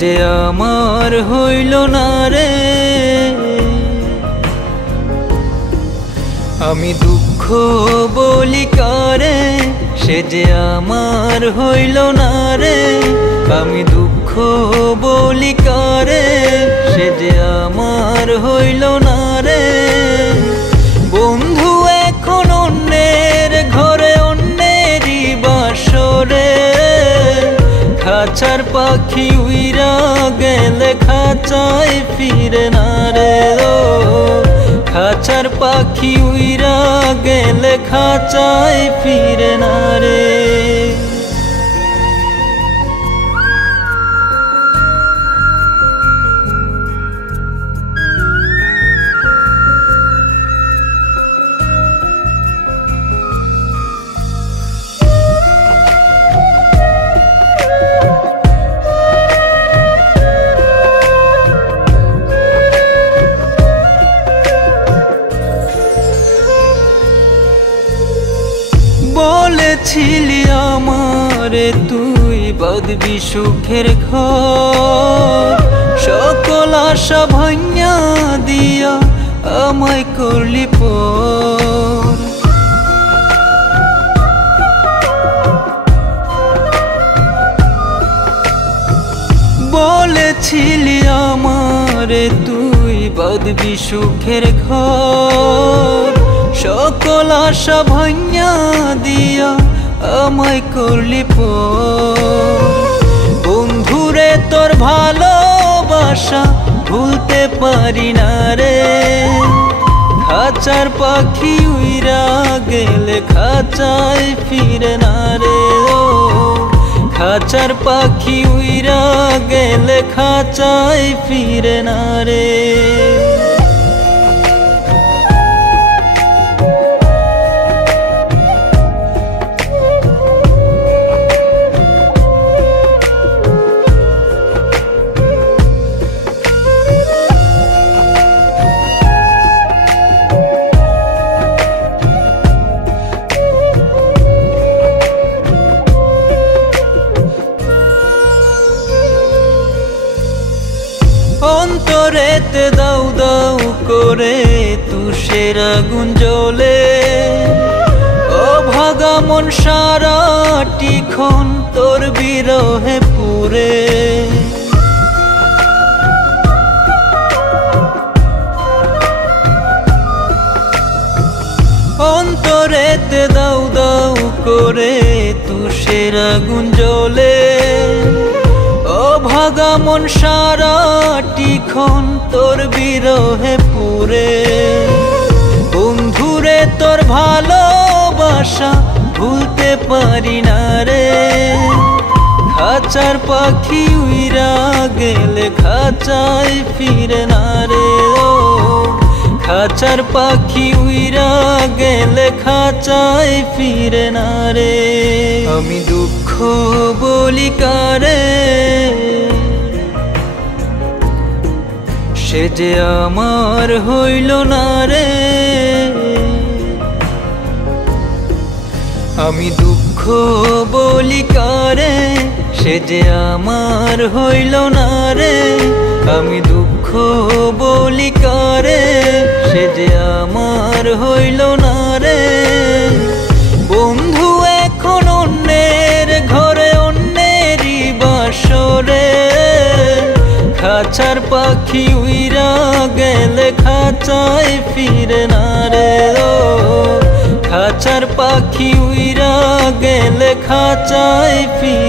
যে আমার হইল না রে। আমি দুঃখ বলি কারে, সে যে আমার হইল না রে। আমি দুঃখ বলি কারে, সে যে আমার হইল না রে। বন্ধু এখন অন্যের ঘরে অন্যেরই বাসরে, খাঁচার পাখি উইরা গেলে খাঁচায় ফিরে না রে। ও খাঁচার পাখি উইরা গেলে খাঁচায় ফিরে না রে। বলেছিলি আমারে তুই বাঁধবি সুখের ঘর, সকল আশা ভাঙা দিয়া আমায় করলি পর। বলেছিলি আমারে তুই বাঁধবি সুখের ঘর, সকল আশা ভাঙা দিয়া আমায় করলি পর। বন্ধুরে তোর ভালোবাসা ভুলতে পারি না রে। খাঁচার পাখি উইরা গেলে খাঁচায় ফিরে না রে। ও খাঁচার পাখি উইরা গেলে খাঁচায় ফিরে না রে। অন্তরেতে দাউ দাউ করে তুষের আগুন জ্বলে, অভাগা মন সারাটিক্ষণ তোর বিরহে পুরে। অন্তরেতে দাউ দাউ করে তুষের আগুন জ্বলে, অভাগা মন সারাটিক্ষণ তোর বিরহে পুরে। বন্ধুরে তোর ভালোবাসা ভুলতে পারি না রে। খাঁচার পাখি উইরা গেলে খাঁচায় ফিরে না রে। ও খাঁচার পাখি উইরা গেলে খাঁচায় ফিরে না রে। আমি দুঃখ বলি কারে, সে যে আমার হইল না রে। আমি দুঃখ বলি কারে, সে যে আমার হইল না রে। আমি দুঃখ বলি কারে, সে যে আমার হইল না রে। বন্ধু এখন অন্যের ঘরে অন্যেরই বাসরে, খাঁচার পাখি উইরা গেলে খাঁচায় ফিরে না রে। ও খাঁচার পাখি উইরা গেলে খাঁচায় ফিরে